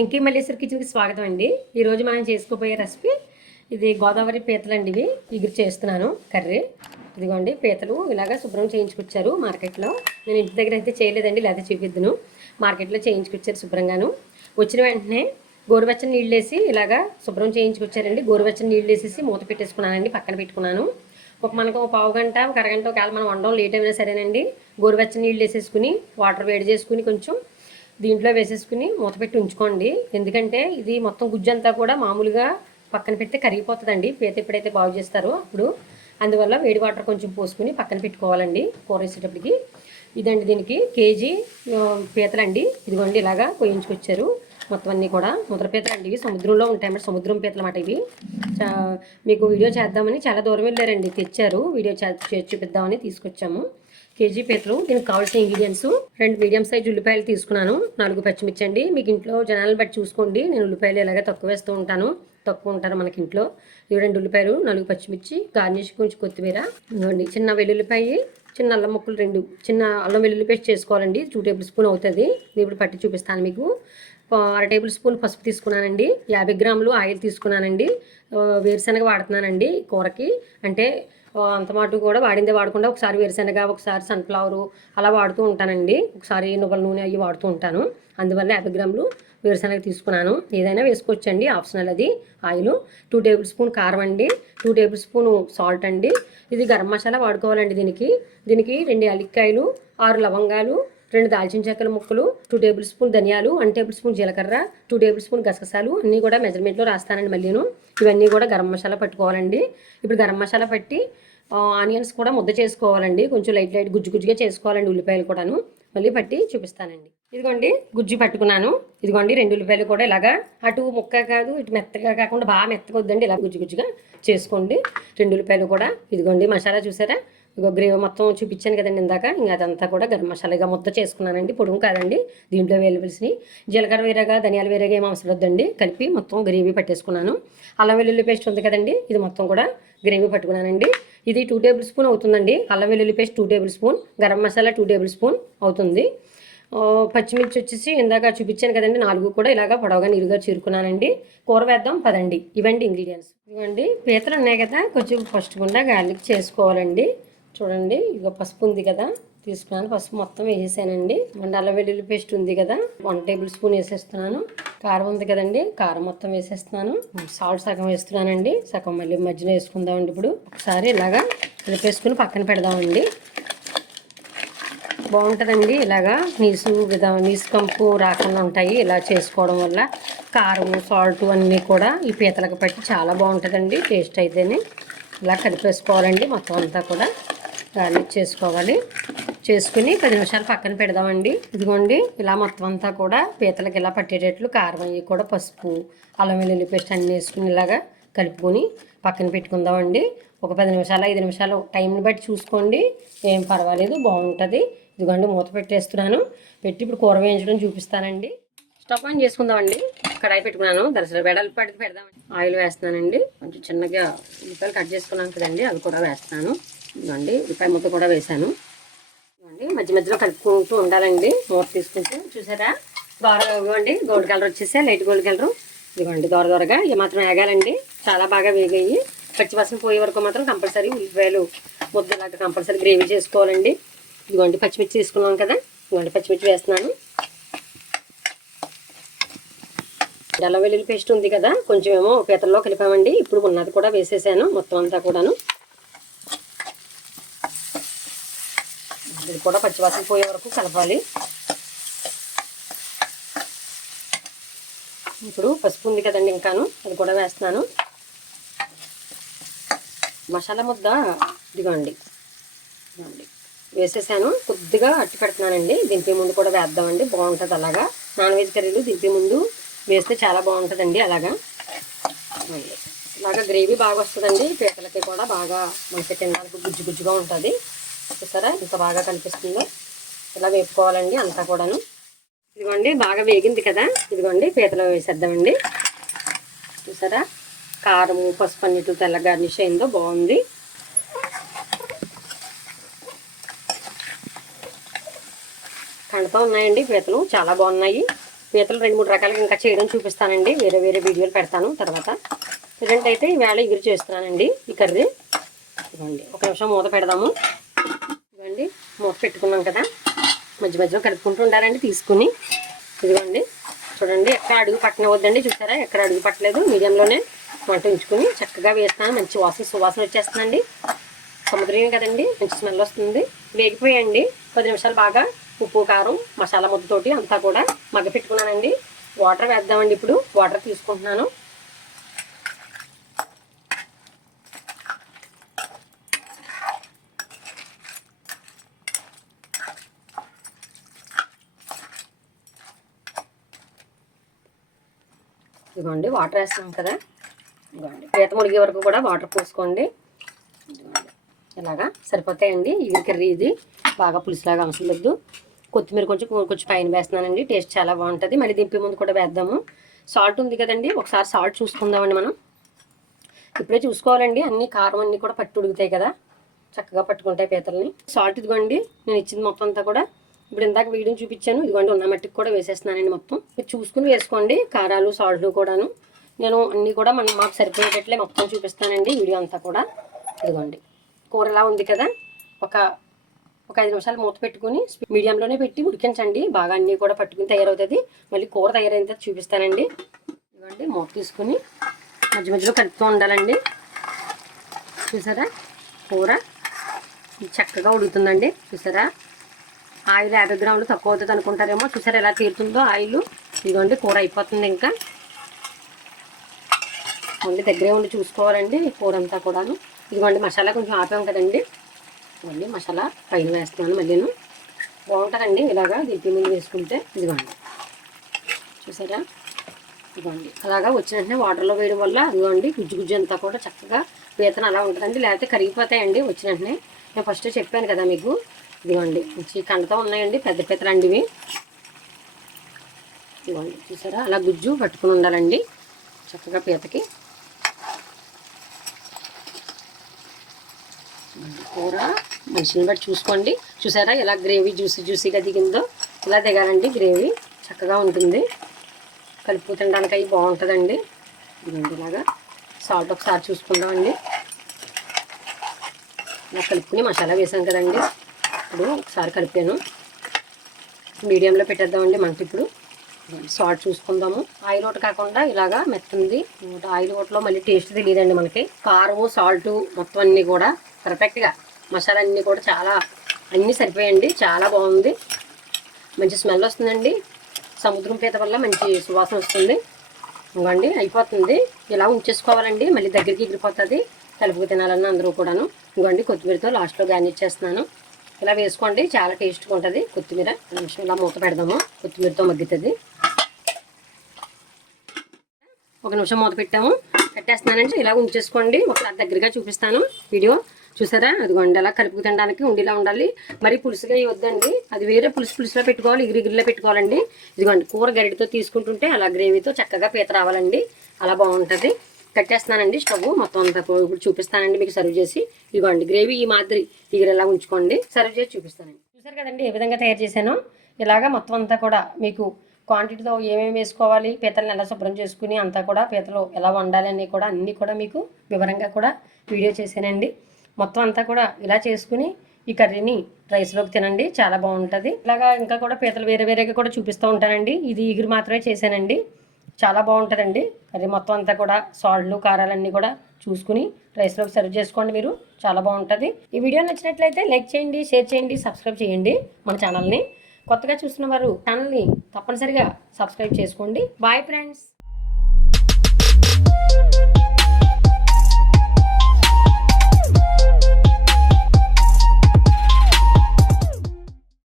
వెంకీ మల్లేశ్వర్ కిచెన్కి స్వాగతం అండి. ఈరోజు మనం చేసుకోబోయే రెసిపీ ఇది గోదావరి పీతలు అండి. ఇవి ఇగురు చేస్తున్నాను కర్రీ. ఇదిగోండి పీతలు ఇలాగా శుభ్రం చేయించుకొచ్చారు మార్కెట్లో. నేను ఇంటి దగ్గర అయితే చేయలేదండి, లేదా చూపిద్దును. మార్కెట్లో చేయించుకొచ్చారు శుభ్రంగాను. వచ్చిన వెంటనే గోరువెచ్చని నీళ్ళు వేసి ఇలాగా శుభ్రం చేయించుకొచ్చారండి. గోరువెచ్చని నీళ్ళు వేసేసి మూత పెట్టేసుకున్నానండి, పక్కన పెట్టుకున్నాను. మనకు పావు గంట ఒక అరగంట ఒకవేళ మనం వండడం లేట్ అయినా సరేనండి, గోరువెచ్చని నీళ్ళు వేసేసుకుని వాటర్ వేడి చేసుకుని కొంచెం దీంట్లో వేసేసుకుని మూత పెట్టి ఉంచుకోండి. ఎందుకంటే ఇది మొత్తం గుజ్జంతా కూడా మామూలుగా పక్కన పెడితే కరిగిపోతుందండి పీత ఎప్పుడైతే బాగు చేస్తారో అప్పుడు. అందువల్ల వేడి వాటర్ కొంచెం పోసుకుని పక్కన పెట్టుకోవాలండి కూర వేసేటప్పటికి. ఇదండి దీనికి కేజీ పీతలండి. ఇదిగోండి ఇలాగా కోయించుకొచ్చారు మొత్తం అన్నీ కూడా. ముద్ర పీతలు అండి ఇవి, సముద్రంలో ఉంటాయన్నమాట, సముద్రం పీతలు అన్నమాట ఇవి. మీకు వీడియో చేద్దామని చాలా దూరం వెళ్ళారండి, తెచ్చారు. వీడియో చూపిద్దామని తీసుకొచ్చాము. కేజీ పీతలు. దీనికి కావాల్సిన ఇంగ్రీడియంట్స్ 2 మీడియం సైజ్ ఉల్లిపాయలు తీసుకున్నాను, 4 పచ్చిమిర్చి అండి. మీకు ఇంట్లో జనాలను బట్టి చూసుకోండి. నేను ఉల్లిపాయలు ఇలాగే తక్కువ వేస్తూ ఉంటాను, తక్కువ ఉంటారు మనకి ఇంట్లో. ఇవి 2 ఉల్లిపాయలు, 4 పచ్చిమిర్చి, గార్నిష్ కొంచెం కొత్తిమీర, ఇవ్వండి చిన్న వెల్లుల్లిపాయ, చిన్న అల్లం ముక్కలు 2, చిన్న అల్లం వెల్లుల్లి పేస్ట్ చేసుకోవాలండి. 2 టేబుల్ స్పూన్ అవుతుంది. నేను ఇప్పుడు పట్టి చూపిస్తాను మీకు. 1/2 టేబుల్ స్పూన్ పసుపు తీసుకున్నానండి. 50 గ్రాములు ఆయిల్ తీసుకున్నానండి. వేరుశనగ వాడుతున్నానండి కూరకి. అంటే అంత మాట కూడా వాడిందే వాడకుండా ఒకసారి వేరుశనగ, ఒకసారి సన్ఫ్లవరు అలా వాడుతూ ఉంటానండి. ఒకసారి నువ్వుల నూనె అవి వాడుతూ ఉంటాను. అందువల్ల 50 గ్రాములు వేరుశనగ తీసుకున్నాను. ఏదైనా వేసుకోవచ్చండి, ఆప్షనల్ అది. ఆయిల్ 2 టేబుల్ స్పూన్ కారం అండి, 2 టేబుల్ స్పూన్ సాల్ట్ అండి. ఇది గరం మసాలా వాడుకోవాలండి దీనికి. 2 యాలక్కాయలు, 6 లవంగాలు, 2 దాల్చిన చెక్కల ముక్కలు, 2 టేబుల్ స్పూన్ ధనియాలు, 1 టేబుల్ స్పూన్ జీలకర్ర, 2 టేబుల్ స్పూన్ గసగసాలు అన్నీ కూడా మెజర్మెంట్లో రాస్తానండి మళ్ళీను. ఇవన్నీ కూడా గరం మసాలా పట్టుకోవాలండి. ఇప్పుడు గరం మసాలా పట్టి ఆనియన్స్ కూడా ముద్ద చేసుకోవాలండి. కొంచెం లైట్ గుజ్జుగా చేసుకోవాలండి ఉల్లిపాయలు కూడాను. మళ్ళీ పట్టి చూపిస్తానండి. ఇదిగోండి గుజ్జు పట్టుకున్నాను. ఇదిగోండి 2 ఉల్లిపాయలు కూడా ఇలాగా అటు ముక్క కాదు ఇటు మెత్తగా కాకుండా బాగా మెత్తగా వద్దండి, ఇలా గుజ్జుగా చేసుకోండి 2 ఉల్లిపాయలు కూడా. ఇదిగోండి మసాలా చూసారా, ఇగో గ్రేవీ మొత్తం చూపించాను కదండి ఇందాక. ఇంకా అదంతా కూడా గరం మసాలాగా ముద్ద చేసుకున్నానండి, పొడుగు కాదండి. దీంట్లో వేలుపులిసిని జీలకర్ర వేరేగా, ధనియాలు వేరేగా ఏం అవసరం వద్దండి, కలిపి మొత్తం గ్రేవీ పట్టేసుకున్నాను. అల్లం వెల్లుల్లి పేస్ట్ ఉంది కదండి, ఇది మొత్తం కూడా గ్రేవీ పట్టుకున్నానండి. ఇది 2 టేబుల్ స్పూన్ అవుతుందండి. అల్లం వెల్లుల్లి paste 2 tablespoon, garam masala 2 tablespoon అవుతుంది. పచ్చిమిర్చి వచ్చేసి ఇందాక చూపించాను కదండి 4 కూడా ఇలాగా పొడవుగా నీరుగా చీరుకున్నానండి. కూర వేద్దాం పదండి. ఇవండి ఇంగ్రీడియంట్స్. ఇవ్వండి పీతలు ఉన్నాయి కదా, కొంచెం ఫస్ట్ గుండా గార్లిక్ చేసుకోవాలండి. చూడండి ఇక పసుపు ఉంది కదా తీసుకున్నాను, పసుపు మొత్తం వేసేసానండి. అండ్ అల్లం వెల్లుల్లి పేస్ట్ ఉంది కదా 1 టేబుల్ స్పూన్ వేసేస్తున్నాను. కారం ఉంది కదండి, కారం మొత్తం వేసేస్తున్నాను. సాల్ట్ సగం వేస్తున్నానండి, సగం మళ్ళీ మధ్యలో వేసుకుందామండి. ఇప్పుడు ఒకసారి ఇలాగా కలిపేసుకుని పక్కన పెడదామండి. బాగుంటుందండి ఇలాగా. నీసు కంపు రాకుండా ఉంటాయి ఇలా చేసుకోవడం వల్ల. కారం సాల్ట్ అన్నీ కూడా ఈ పీతలకు పట్టి చాలా బాగుంటుందండి టేస్ట్ అయితేనే. ఇలా కలిపేసుకోవాలండి మొత్తం అంతా కూడా. గార్లిక్ చేసుకోవాలి, చేసుకుని 10 నిమిషాలు పక్కన పెడదామండి. ఇదిగోండి ఇలా మొత్తం అంతా కూడా పీతలకి ఇలా పట్టేటట్లు కారం అవి కూడా, పసుపు, అల్లం వెల్లుల్లి పేస్ట్ అన్నీ వేసుకుని ఇలాగా కలుపుకొని పక్కన పెట్టుకుందామండి. ఒక 10 నిమిషాలు 5 నిమిషాలు టైంని బట్టి చూసుకోండి, ఏం పర్వాలేదు, బాగుంటుంది. ఇదిగోండి మూత పెట్టేస్తున్నాను. పెట్టి ఇప్పుడు కూర వేయించడం చూపిస్తానండి. స్టవ్ ఆన్ చేసుకుందామండి. కడాయి పెట్టుకున్నాను, దరసలు వెడల్పాటికి పెడదామండి. ఆయిల్ వేస్తున్నానండి. కొంచెం చిన్నగా ఉల్లిపాయలు కట్ చేసుకున్నాను కదండి, అది కూడా వేస్తున్నాను. ఇదిగోండి ఉల్లిపాయ ముద్ద కూడా వేసాను. ఇదిగోండి మధ్య మధ్యలో కలుపుకుంటూ ఉండాలండి మూత తీసుకుంటూ. చూసారా ఇవ్వండి గోల్డ్ కలర్ వచ్చేసా, లైట్ గోల్డ్ కలర్. ఇదిగోండి దోరగా ఇవి మాత్రం వేగాలండి, చాలా బాగా వేగాయి. పచ్చివాసన పోయే వరకు మాత్రం కంపల్సరీ ఉల్లిపాయలు ముద్దలాగా కంపల్సరీ గ్రేవీ చేసుకోవాలండి. ఇదిగోండి పచ్చిమిర్చి తీసుకున్నాం కదా, ఇదిగోండి పచ్చిమిర్చి వేస్తున్నాను. అల్లం వెల్లుల్లి పేస్ట్ ఉంది కదా, కొంచెం ఏమో పీతల్లో కలిపామండి. ఇప్పుడు ఉన్నది కూడా వేసేసాను మొత్తం అంతా కూడాను. ఇది కూడా పచ్చివాసన పోయే వరకు కలపాలి. ఇప్పుడు పసుపు ఉంది కదండి ఇంకాను, అది కూడా వేస్తున్నాను. మసాలా ముద్ద ఇదిగోండి వేసేసాను. కొద్దిగా అట్టి పెడుతున్నానండి, దింపే ముందు కూడా వేద్దామండి, బాగుంటుంది అలాగా. నాన్ వెజ్ కర్రీలు దింపే ముందు వేస్తే చాలా బాగుంటుందండి అలాగా. ఇలాగా గ్రేవీ బాగా వస్తుందండి, పీతలకి కూడా బాగా మంచి తినడానికి గుజ్జుగా ఉంటుంది. చూసారా ఇంత బాగా కనిపిస్తుందో. ఇలా వేపుకోవాలండి అంతా కూడాను. ఇదిగోండి బాగా వేగింది కదా, ఇదిగోండి పీతలు వేసేద్దామండి. చూసారా కారము పసుపు అన్నిటి తెల్ల గార్నిష్ అయిందో, బాగుంది. కండతో ఉన్నాయండి పీతలు, చాలా బాగున్నాయి. పీతలు 2-3 రకాలుగా ఇంకా చేయడం చూపిస్తానండి. వేరే వేరే వీడియోలు పెడతాను తర్వాత. ప్రజెంట్ అయితే ఈవేళ ఇగురు చేస్తున్నానండి ఈ కర్రీ. ఇవ్వండి ఒక నిమిషం మూత పెడదాము. ఇవ్వండి మూత పెట్టుకున్నాం కదా, మధ్య మధ్యలో కలుపుకుంటూ ఉండాలండి తీసుకుని. ఇదిగోండి చూడండి, ఎక్కడ అడుగు పట్టనివద్దండి. చూసారా ఎక్కడ అడుగు పట్టలేదు. మీడియంలోనే వంట ఉంచుకుని చక్కగా వేస్తాను. మంచి సువాసన వచ్చేస్తుందండి. సముద్రం కదండి, మంచి స్మెల్ వస్తుంది. వేగిపోయండి 10 నిమిషాలు బాగా ఉప్పు కారం మసాలా ముద్దతోటి అంతా కూడా మగ్గ పెట్టుకున్నానండి. వాటర్ వేద్దామండి. ఇప్పుడు వాటర్ తీసుకుంటున్నాను. ఇదిగోండి వాటర్ వేస్తాం కదా, ఇదిగోండి పీత మునిగే వరకు కూడా వాటర్ పోసుకోండి. ఇలాగా సరిపోతాయండి. ఇది కర్రీ ఇది బాగా పులుసులాగా అవసరం లేదు. కొత్తిమీర కొంచెం పైన వేస్తున్నానండి. టేస్ట్ చాలా బాగుంటుంది. మళ్ళీ దింపే ముందు కూడా వేద్దాము. సాల్ట్ ఉంది కదండి, ఒకసారి సాల్ట్ చూసుకుందామండి. మనం ఇప్పుడే చూసుకోవాలండి. అన్ని కారం అన్నీ కూడా పట్టు ఉడుకుతాయి కదా, చక్కగా పట్టుకుంటాయి పీతల్ని. సాల్ట్ ఇదిగోండి నేను ఇచ్చింది మొత్తం అంతా కూడా. ఇప్పుడు ఇందాక వీడియో చూపించాను, ఇదిగోండి ఉన్న మట్టికి కూడా వేసేస్తున్నానండి. మొత్తం మీరు చూసుకుని వేసుకోండి కారాలు సాల్ట్లు కూడాను. నేను అన్నీ కూడా మాకు సరిపోయేటట్లే మొత్తం చూపిస్తానండి వీడియో అంతా కూడా. ఇదిగోండి కూర ఎలా ఉంది కదా, ఒక 5 నిమిషాలు మూత పెట్టుకుని మీడియంలోనే పెట్టి ఉడికించండి. బాగా అన్నీ కూడా పట్టుకుని తయారవుతుంది. మళ్ళీ కూర తయారైన తర్వాత చూపిస్తానండి. ఇదిగోండి మూత తీసుకుని మధ్య మధ్యలో కలుపుతూ ఉండాలండి. చూసారా కూర చక్కగా ఉడుకుతుందండి. చూసారా ఆయిల్ 50 గ్రాములు తక్కువ అవుతుంది అనుకుంటారేమో. చూసారా ఎలా తీరుతుందో ఆయిల్. ఇదిగోండి కూర అయిపోతుంది. ఇంకా మళ్ళీ దగ్గరే ఉండి చూసుకోవాలండి కూర అంతా కూడాను. ఇదిగోండి మసాలా కొంచెం ఆపాం కదండి, మళ్ళీ మసాలా పైన వేస్తున్నాను. మళ్ళీను బాగుంటుందండి ఇలాగా దింపి ముందు వేసుకుంటే. ఇదిగోండి చూసారా, ఇదిగోండి అలాగా వచ్చిన వెంటనే వాటర్లో వేయడం వల్ల ఇదిగోండి గుజ్జు అంతా కూడా చక్కగా పీతన అలా ఉంటుందండి. లేకపోతే కరిగిపోతాయండి వచ్చిన వెంటనే. నేను ఫస్ట్ చెప్పాను కదా మీకు. ఇదిగోండి మంచి కండతో ఉన్నాయండి పెద్ద పీతలండి ఇవి. ఇదిగోండి చూసారా అలా గుజ్జు పట్టుకుని ఉండాలండి చక్కగా పీతకి. కూర మనిషిని బట్టి చూసుకోండి. చూసారా ఇలా గ్రేవీ జ్యూసీగా దిగిందో, ఇలా దిగాలండి గ్రేవీ చక్కగా ఉంటుంది. కలుపు తినడానికి అవి బాగుంటుందండి. ఇదిగోండి ఇలాగా సాల్ట్ ఒకసారి చూసుకుందామండి. ఇలా కలుపుకుని మసాలా వేసాం కదండి, ఇప్పుడు ఒకసారి కలిపాను. మీడియంలో పెట్టేద్దామండి మంట. ఇప్పుడు సాల్ట్ చూసుకుందాము. ఆయిల్ ఒకటి కాకుండా ఇలాగా మెత్తుంది. ఆయిల్ ఒకటిలో మళ్ళీ టేస్ట్ తెలియదండి మనకి. కారము సాల్ట్ మొత్తం అన్నీ కూడా పర్ఫెక్ట్గా మసాలా అన్నీ కూడా చాలా అన్నీ సరిపోయండి. చాలా బాగుంది, మంచి స్మెల్ వస్తుందండి. సముద్రం పీత వల్ల మంచి సువాసన వస్తుంది. ఇవ్వండి అయిపోతుంది. ఇలా ఉంచేసుకోవాలండి, మళ్ళీ దగ్గరికి ఎగిరిపోతుంది. కలుపుకు తినాలన్న అందరూ కూడాను. ఇవ్వండి కొత్తిమీరతో లాస్ట్లో గార్నిష్ చేస్తున్నాను. ఇలా వేసుకోండి చాలా టేస్ట్గా ఉంటుంది. కొత్తిమీర నిమిషం ఇలా మూత పెడదాము, కొత్తిమీరతో మగ్గుతుంది. ఒక నిమిషం మూత పెట్టాము, కట్టేస్తున్నానండి. ఇలా ఉంచేసుకోండి. ఒకసారి దగ్గరగా చూపిస్తాను వీడియో. చూసారా అదిగోండి అలా కలుపుకు తినడానికి ఉండేలా ఉండాలి. మరి పులుసుగా వద్దండి, అది వేరే పులుసులో పెట్టుకోవాలి, ఇగిరిగిరిలో పెట్టుకోవాలండి. ఇదిగోండి కూర గరిటితో తీసుకుంటుంటే అలా గ్రేవీతో చక్కగా పీత రావాలండి, అలా బాగుంటుంది. కట్టేస్తున్నానండి స్టవ్ మొత్తం అంతా. ఇప్పుడు చూపిస్తానండి మీకు సర్వ్ చేసి. ఇదిగోండి గ్రేవీ ఈ మాదిరి ఇగిరేలా ఉంచుకోండి, సర్వ్ చేసి చూపిస్తానండి. చూసారు కదండి ఏ విధంగా తయారు చేశానో. ఇలాగా మొత్తం అంతా కూడా మీకు క్వాంటిటీతో ఏమేమి వేసుకోవాలి, పీతలను ఎలా శుభ్రం చేసుకుని అంతా కూడా పీతలు ఎలా వండాలి అని కూడా అన్నీ కూడా మీకు వివరంగా కూడా వీడియో చేశానండి. మొత్తం అంతా కూడా ఇలా చేసుకుని ఈ కర్రీని రైస్లోకి తినండి, చాలా బాగుంటుంది. ఇలాగా ఇంకా కూడా పీతలు వేరేగా కూడా చూపిస్తూ ఉంటానండి. ఇది ఇగురు మాత్రమే చేశానండి, చాలా బాగుంటుందండి కర్రీ. మొత్తం అంతా కూడా సాల్ట్లు కారాలన్నీ కూడా చూసుకుని రైస్లోకి సర్వ్ చేసుకోండి మీరు, చాలా బాగుంటుంది. ఈ వీడియో నచ్చినట్లయితే లైక్ చేయండి, షేర్ చేయండి, సబ్స్క్రైబ్ చేయండి మన ఛానల్ని. కొత్తగా చూస్తున్న వారు ఛానల్ని తప్పనిసరిగా సబ్స్క్రైబ్ చేసుకోండి. Bye friends.